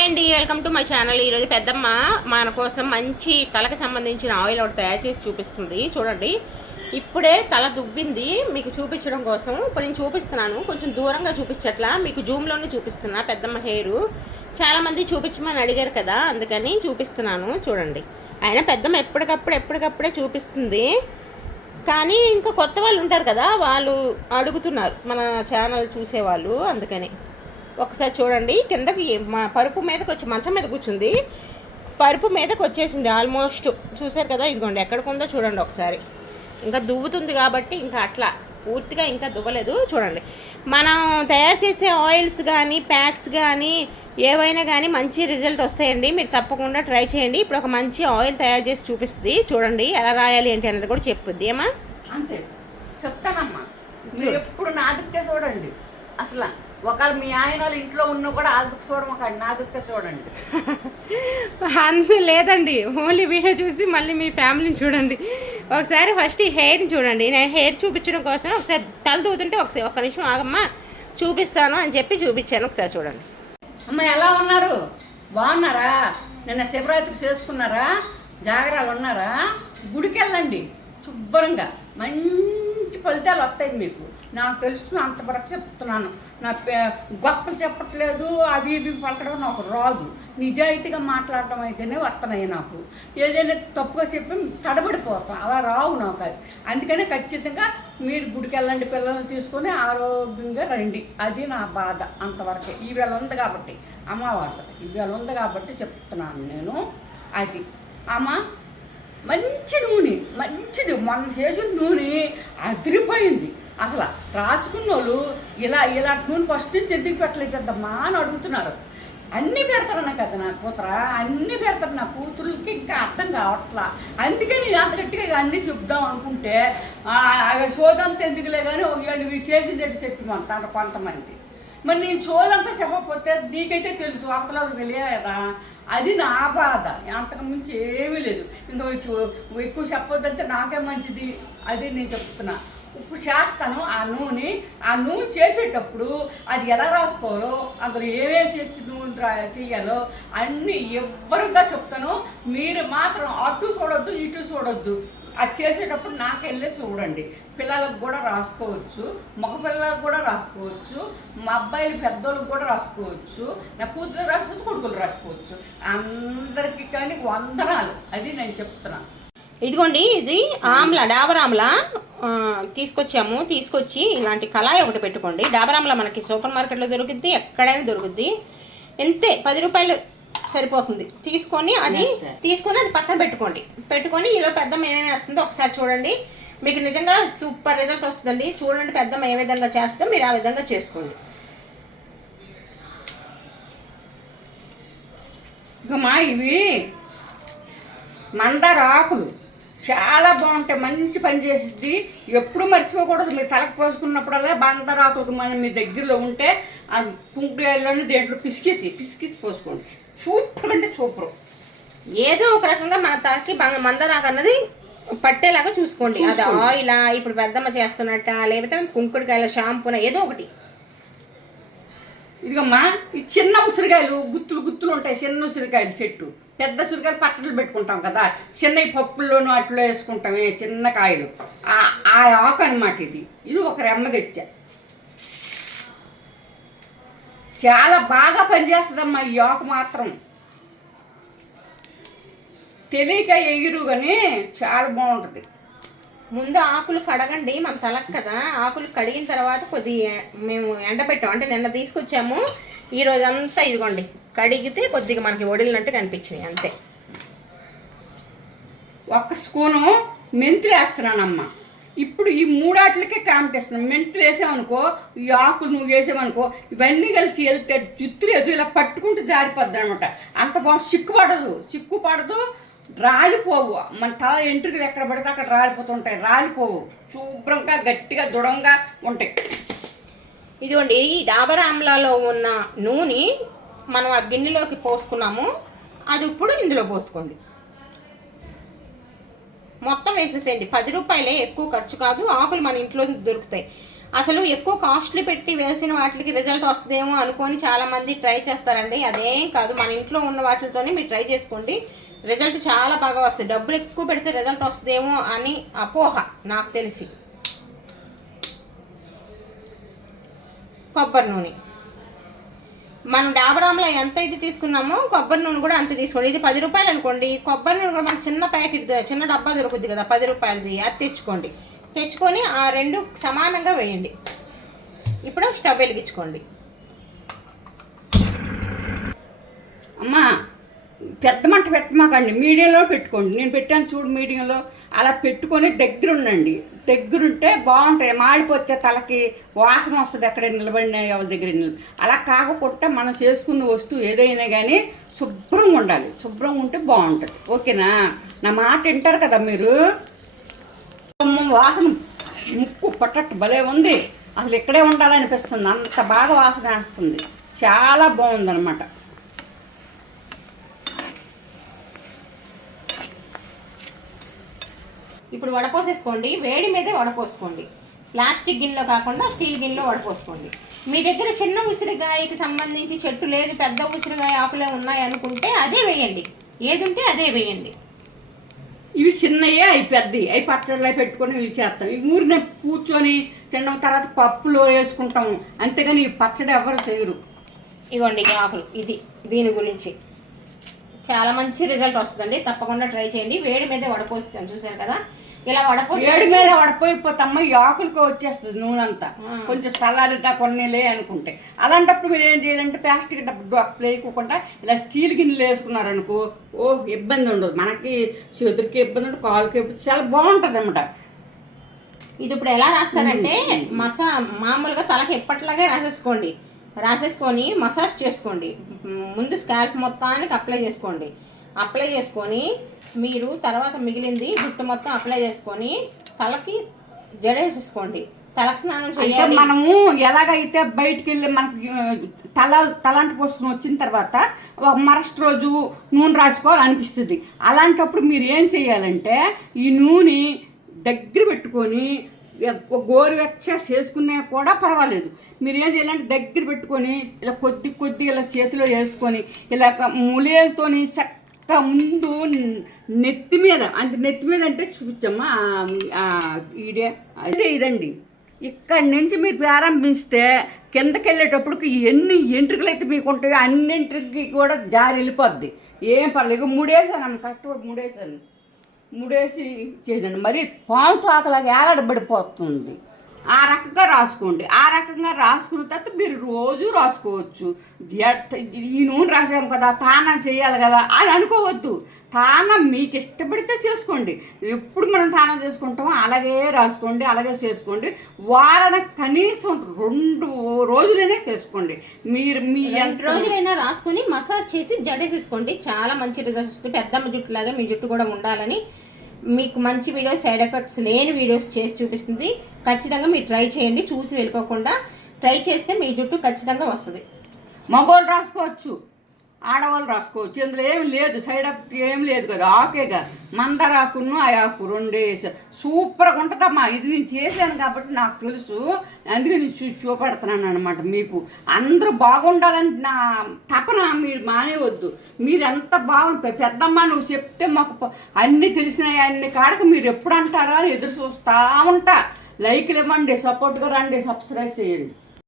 Hi అండి welcome to my channel. ఈరోజు పెద్దమ్మ మన కోసం మంచి తలకు సంబంధించిన ఆయిల్ ఒకటి తయారు చేసి చూపిస్తుంది. చూడండి ఇప్పుడే తల దువ్వింది. మీకు చూపించడం కోసం ఇప్పుడు నేను చూపిస్తున్నాను. కొంచెం దూరంగా చూపించట్లా. మీకు జూమ్లోనే చూపిస్తున్నా పెద్దమ్మ హెయిర్ చాలామంది చూపించమని అడిగారు కదా అందుకని చూపిస్తున్నాను. చూడండి. అయినా పెద్దమ్మ ఎప్పటికప్పుడు ఎప్పటికప్పుడే చూపిస్తుంది. కానీ ఇంకా కొత్త వాళ్ళు ఉంటారు కదా వాళ్ళు అడుగుతున్నారు. మన ఛానల్ చూసేవాళ్ళు అందుకని. ఒకసారి చూడండి. కిందకి మా పరుపు మీదకి వచ్చి మంచం మీద కూర్చుంది. పరుపు మీదకి వచ్చేసింది ఆల్మోస్ట్. చూసారు కదా? ఇదిగోండి ఎక్కడికి ఉందో చూడండి ఒకసారి. ఇంకా దువ్వుతుంది కాబట్టి ఇంకా అట్లా. పూర్తిగా ఇంకా దువ్వలేదు. చూడండి. మనం తయారు చేసే ఆయిల్స్ కానీ ప్యాక్స్ కానీ ఏవైనా కానీ మంచి రిజల్ట్ వస్తాయండి. మీరు తప్పకుండా ట్రై చేయండి. ఇప్పుడు ఒక మంచి ఆయిల్ తయారు చేసి చూపిస్తుంది. చూడండి ఎలా రాయాలి ఏంటి అనేది కూడా చెప్పుద్ది. ఏమా? అంతే. చెప్తానమ్మా. మీరు ఎప్పుడు నా చూడండి. అసలు. ఒకవేళ మీ ఆయన వాళ్ళ ఇంట్లో ఉన్నా కూడా ఆ దిక్కు చూడమకండి నా దిక్కే చూడండి. అంత లేదండి ఓన్లీ వీడియో చూసి మళ్ళీ మీ ఫ్యామిలీని చూడండి. ఒకసారి ఫస్ట్ ఈ హెయిర్ని చూడండి నేను హెయిర్ చూపించడం కోసం ఒకసారి తల దూతుంటే ఒకసారి ఒక్క నిమిషం ఆగమ్మా చూపిస్తాను అని చెప్పి చూపించాను ఒకసారి చూడండి. అమ్మ ఎలా ఉన్నారు? బాగున్నారా? నిన్న శివరాత్రి చేసుకున్నారా? జాగరాలు ఉన్నారా? గుడికి వెళ్ళండి శుభ్రంగా మంచి ఫలితాలు వస్తాయి మీకు. నాకు తెలుసు అంతవరకు చెప్తున్నాను. నా పే- గొప్పలు చెప్పట్లేదు అవి ఇవి పలకడం నాకు రాదు. నిజాయితీగా మాట్లాడటం అయితేనే వస్తున్నాయి నాకు. ఏదైనా తప్పుగా చెప్పి తడబడిపోతాం అలా రావు నాకు అది. అందుకని ఖచ్చితంగా మీరు గుడికి వెళ్ళండి పిల్లల్ని తీసుకొని ఆరోగ్యంగా రండి. అది నా బాధ అంతవరకే. ఈవేళ ఉంది కాబట్టి అమావాస్య. ఈవేళ ఉంది కాబట్టి చెప్తున్నాను నేను. అది. అమ్మ మంచి నూనె మంచిది. మనం చేసిన నూనె అదిరిపోయింది. అసలు రాసుకున్న వాళ్ళు ఇలా ఇలా నూనె ఫస్ట్ నుంచి ఎందుకు పెట్టలేదు పెద్దమ్మా అని అడుగుతున్నారు. అన్నీ పెడతారన్న కదా నా కూతుర అన్నీ పెడతారు నా కూతురులకి ఇంకా అర్థం కావట్లా. అందుకే నేను అంత గట్టిగా అన్నీ చెప్దాం అనుకుంటే సోదంతా ఎందుకులే కానీ ఇవి చేసింది చెప్పి చెప్పిమంటారు కొంతమంది. మరి నేను చోదంతా చెప్పకపోతే నీకైతే తెలుసు అవతల తెలియదా అది నా బాధ. అంతకు మించి ఏమీ లేదు. ఇంకా ఎక్కువ చెప్పొద్దంటే నాకే మంచిది. అది నేను చెప్తున్నా. ఇప్పుడు చేస్తాను. ఆ నూనె ఆ నూనె చేసేటప్పుడు అది ఎలా రాసుకోవాలో అందులో ఏమేమి చేసి నూనె రా చేయాలో అన్నీ ఎవరుగా చెప్తాను మీరు మాత్రం అటు చూడొద్దు ఇటు చూడొద్దు. అది చేసేటప్పుడు నాకు నాకెళ్ళే చూడండి. పిల్లలకు కూడా రాసుకోవచ్చు మగ పిల్లలకు కూడా రాసుకోవచ్చు మా అబ్బాయిలు పెద్దోళ్ళకి కూడా రాసుకోవచ్చు నా కూతురు రాసుకోవచ్చు కొడుకులు రాసుకోవచ్చు. అందరికీ కానీ వందనాలు. అది నేను చెప్తున్నాను ఇదిగోండి ఇది ఆమ్ల డాబర్ తీసుకొచ్చాము. తీసుకొచ్చి ఇలాంటి కళాయి ఒకటి పెట్టుకోండి. డాబర్ మనకి సూపర్ మార్కెట్లో దొరుకుద్ది ఎక్కడైనా దొరుకుద్ది. ఎంతే పది రూపాయలు సరిపోతుంది. తీసుకొని అది తీసుకొని అది పక్కన పెట్టుకోండి. పెట్టుకొని ఇలా పెద్దమ్మ ఏమేమి వేస్తుందో ఒకసారి చూడండి. మీకు నిజంగా సూపర్ రిజల్ట్ వస్తుందండి. చూడండి పెద్దమ్మ ఏ విధంగా చేస్తుందో మీరు ఆ విధంగా చేసుకోండి. ఇక మా ఇవి మందార ఆకులు చాలా బాగుంటాయి. మంచి పని చేసిద్ది. ఎప్పుడు మర్చిపోకూడదు. మీరు తలకు పోసుకున్నప్పుడల్లా మందార ఆకులు మన మీ దగ్గరలో ఉంటే ఆ కుంకులన్నీ దేంట్లో పిసికేసి పిసికేసి పోసుకోండి. సూపర్ అంటే సూపర్. ఏదో ఒక రకంగా మన తలకి బంగ- మందరాకు అన్నది పట్టేలాగా చూసుకోండి. అది. ఆయిలా ఇప్పుడు పెద్దమ్మ చేస్తున్నట్ట లేకపోతే కుంకుడుకాయల షాంపూన ఏదో ఒకటి. ఇదిగమ్మా ఈ చిన్న ఉసిరికాయలు గుత్తులు గుత్తులు ఉంటాయి. చిన్న ఉసిరికాయలు చెట్టు. పెద్ద ఉసిరికాయలు పచ్చళ్ళు పెట్టుకుంటాం కదా. చిన్న పప్పుల్లోనూ అట్లో వేసుకుంటామే చిన్న కాయలు. ఆ- ఆ ఆకు అనమాట ఇది. ఇది ఒక రెమ్మ తెచ్చా. చాలా బాగా పనిచేస్తుందమ్మా ఈ ఆకు మాత్రం. తెలియక ఎగిరు కానీ చాలా బాగుంటుంది. ముందు ఆకులు కడగండి మన తలకు కదా. ఆకులు కడిగిన తర్వాత కొద్ది మేము ఎండబెట్టాం. అంటే నిన్న తీసుకొచ్చాము. ఈ రోజు అంతా ఇదిగోండి కడిగితే కొద్దిగా మనకి వడిలినట్టు కనిపించినాయి అంతే. ఒక్క స్పూను మెంతులు వేస్తున్నానమ్మా ఇప్పుడు ఈ మూడాట్లకే కాంపిటీషన్ మెంతులు వేసామనుకో ఈ ఆకులు నువ్వు వేసామనుకో ఇవన్నీ కలిసి వెళ్తే జుత్తు లేదు ఇలా పట్టుకుంటూ జారిపోద్ది అనమాట అంత బాగా చిక్కు పడదు చిక్కు పడదు రాలిపోవు. మన తల ఎంట్రుకలు ఎక్కడ పడితే అక్కడ రాలిపోతుంటాయి. రాలిపోవు. శుభ్రంగా గట్టిగా దృఢంగా ఉంటాయి. ఇదిగోండి ఈ డాబర్ ఆమ్లాలో ఉన్న నూనె మనం ఆ గిన్నెలోకి పోసుకున్నాము. అది ఇప్పుడు ఇందులో పోసుకోండి. మొత్తం వేసేసేయండి. పది రూపాయలే ఎక్కువ ఖర్చు కాదు ఆకులు మన ఇంట్లో దొరుకుతాయి. అసలు ఎక్కువ కాస్ట్లీ పెట్టి వేసిన వాటికి రిజల్ట్ వస్తుందేమో అనుకొని చాలామంది ట్రై చేస్తారండి. అదేం కాదు మన ఇంట్లో ఉన్న వాటితోనే మీరు ట్రై చేసుకోండి. రిజల్ట్ చాలా బాగా వస్తుంది డబ్బులు ఎక్కువ పెడితే రిజల్ట్ వస్తుందేమో అని అపోహ నాకు తెలిసి. కొబ్బరి నూనె. మనం డాబరాంలో ఎంత ఇది తీసుకున్నామో కొబ్బరి నూనె కూడా అంత తీసుకోండి. ఇది పది రూపాయలు అనుకోండి. కొబ్బరి నూనె కూడా మనకు చిన్న ప్యాకెట్ చిన్న డబ్బా దొరుకుద్ది కదా పది రూపాయలది. అది తెచ్చుకోండి. తెచ్చుకొని ఆ రెండు సమానంగా వేయండి. ఇప్పుడు స్టవ్ వెలిగించుకోండి. అమ్మా పెద్ద మంట పెట్టమాకండి. మీడియంలో పెట్టుకోండి. నేను పెట్టాను చూడు మీడియంలో. అలా పెట్టుకొని దగ్గర ఉండండి దగ్గరుంటే బాగుంటాయి. మాడిపోతే తలకి వాసన వస్తుంది ఎక్కడ నిలబడిన ఎవరి దగ్గర నిలబడి అలా కాకపోతే మనం చేసుకున్న వస్తువు ఏదైనా కానీ శుభ్రంగా ఉండాలి. శుభ్రంగా ఉంటే బాగుంటుంది. ఓకేనా? నా మాట వింటారు కదా మీరు? వాసన ముక్కు పట్టట్టు భలే ఉంది. అసలు ఇక్కడే ఉండాలనిపిస్తుంది. అంత బాగా వాసన వేస్తుంది. చాలా బాగుందనమాట ఇప్పుడు వడపోసేసుకోండి. వేడి మీదే వడపోసుకోండి. ప్లాస్టిక్ గిన్నెలో కాకుండా స్టీల్ గిన్నెలో వడపోసుకోండి. మీ దగ్గర చిన్న ఉసిరికాయకి సంబంధించి చెట్టు లేదు పెద్ద ఉసిరికాయ ఆకులే ఉన్నాయి అనుకుంటే అదే వేయండి. ఏది ఉంటే అదే వేయండి. ఇవి చిన్నయే అవి పెద్దవి అవి పచ్చడిలో పెట్టుకొని ఇవి చేస్తాం. ఇవి ఊరినే కూర్చొని తినడం తర్వాత పప్పులో వేసుకుంటాము అంతేగాని ఈ పచ్చడి ఎవరు చేయరు. ఇగోండి ఈ ఆకులు. ఇది దీని గురించి. చాలా మంచి రిజల్ట్ వస్తుందండి. తప్పకుండా ట్రై చేయండి. వేడి మీదే వడపోసాను చూసారు కదా? ఇలా వడపోసి వేడి మీద పడిపోయిపోతమ్మ ఈ ఆకులకి వచ్చేస్తుంది నూనె అంతా. కొంచెం సలారిద్దా కొన్నిలే అనుకుంటే. అలాంటప్పుడు మీరు ఏం చేయాలంటే ప్లాస్టిక్ డబ్బు వేయకుండా ఇలా స్టీల్ గిన్నెలు వేసుకున్నారనుకో ఓ ఇబ్బంది ఉండదు. మనకి చేతులకి ఇబ్బంది ఉండదు కాళ్ళకి ఇబ్బంది చాలా బాగుంటుంది అనమాట ఇది ఇప్పుడు ఎలా రాస్తారంటే మసా మామూలుగా తలకి ఎప్పట్లాగే రాసేసుకోండి. రాసేసుకొని మసాజ్ చేసుకోండి. ముందు స్కాల్ప్ మొత్తానికి అప్లై చేసుకోండి. అప్లై చేసుకొని మీరు తర్వాత మిగిలింది జుట్టు మొత్తం అప్లై చేసుకొని తలకి జడేసేసుకోండి. తలకు స్నానం చేయాలి. మనము ఎలాగైతే బయటికి వెళ్ళి మనకి తల తలాంటి పోసుకుని వచ్చిన తర్వాత ఒక మరస్ట్ రోజు నూనె రాసుకోవాలి అనిపిస్తుంది అలాంటప్పుడు మీరు ఏం చేయాలంటే ఈ నూనె దగ్గర పెట్టుకొని ఒక గోరువెచ్చ చేసుకునే కూడా పర్వాలేదు. మీరు ఏం చేయాలంటే దగ్గర పెట్టుకొని ఇలా కొద్ది కొద్ది ఇలా చేతిలో వేసుకొని ఇలా ములేలతోని చక్క ముందు నెత్తి మీద అంటే నెత్తి మీద అంటే చూపించమ్మా ఈడే. అంటే ఇదండి. ఇక్కడి నుంచి మీరు ప్రారంభిస్తే కిందకి వెళ్ళేటప్పటికి ఎన్ని ఎంట్రుకలు అయితే మీకు ఉంటాయో అన్ని అన్నింటికి కూడా జారి వెళ్ళిపోద్ది. ఏం పర్లేదు. ఇక మూడేసాను అన్న కష్టపడి మూడేసాను మూడేసి చేయండి మరి పాము తోకలాగా ఏలాడబడిపోతుంది. ఆ రకంగా రాసుకోండి. ఆ రకంగా రాసుకున్న తర్వాత మీరు రోజు రాసుకోవచ్చు. ఈ నూనె రాసాం కదా తానా చేయాలి కదా అని అనుకోవద్దు. తానం మీకు ఇష్టపడితే చేసుకోండి. ఎప్పుడు మనం తానం చేసుకుంటామో అలాగే రాసుకోండి అలాగే చేసుకోండి. వారానికి కనీసం రెండు రోజులైనా చేసుకోండి. మీరు మీ రెండు రోజులైనా రాసుకొని మసాజ్ చేసి జడేసేసుకోండి. చాలా మంచి రిజల్ట్స్ వస్తుంది పెద్దమ్మ జుట్టు లాగా మీ జుట్టు కూడా ఉండాలని మీకు మంచి వీడియోస్ సైడ్ ఎఫెక్ట్స్ లేని వీడియోస్ చేసి చూపిస్తుంది. ఖచ్చితంగా మీరు ట్రై చేయండి చూసి వెళ్ళిపోకుండా. ట్రై చేస్తే మీ జుట్టు ఖచ్చితంగా వస్తుంది. మగవాళ్ళు రాసుకోవచ్చు. ఆడవాళ్ళు రాసుకోవచ్చు. ఇందులో ఏమి లేదు సైడ్ ఎఫెక్ట్ ఏం లేదు కదా. ఆకేగా మందరాకును ఆ ఆకు రెండే సూపర్గా ఉంటుందమ్మా. ఇది నేను చేశాను కాబట్టి నాకు తెలుసు. అందుకే నేను చూ చూపెడుతున్నాను అనమాట మీకు. అందరూ బాగుండాలని నా తపన మీరు మానేవద్దు మీరు ఎంత బాగుంటుంది పెద్దమ్మ నువ్వు చెప్తే మాకు అన్నీ తెలిసినాయి. అన్ని కాడక మీరు ఎప్పుడు అంటారా? అని ఎదురు చూస్తూ ఉంటా. లైక్లు ఇవ్వండి సపోర్ట్గా రండి సబ్స్క్రైబ్ చేయండి.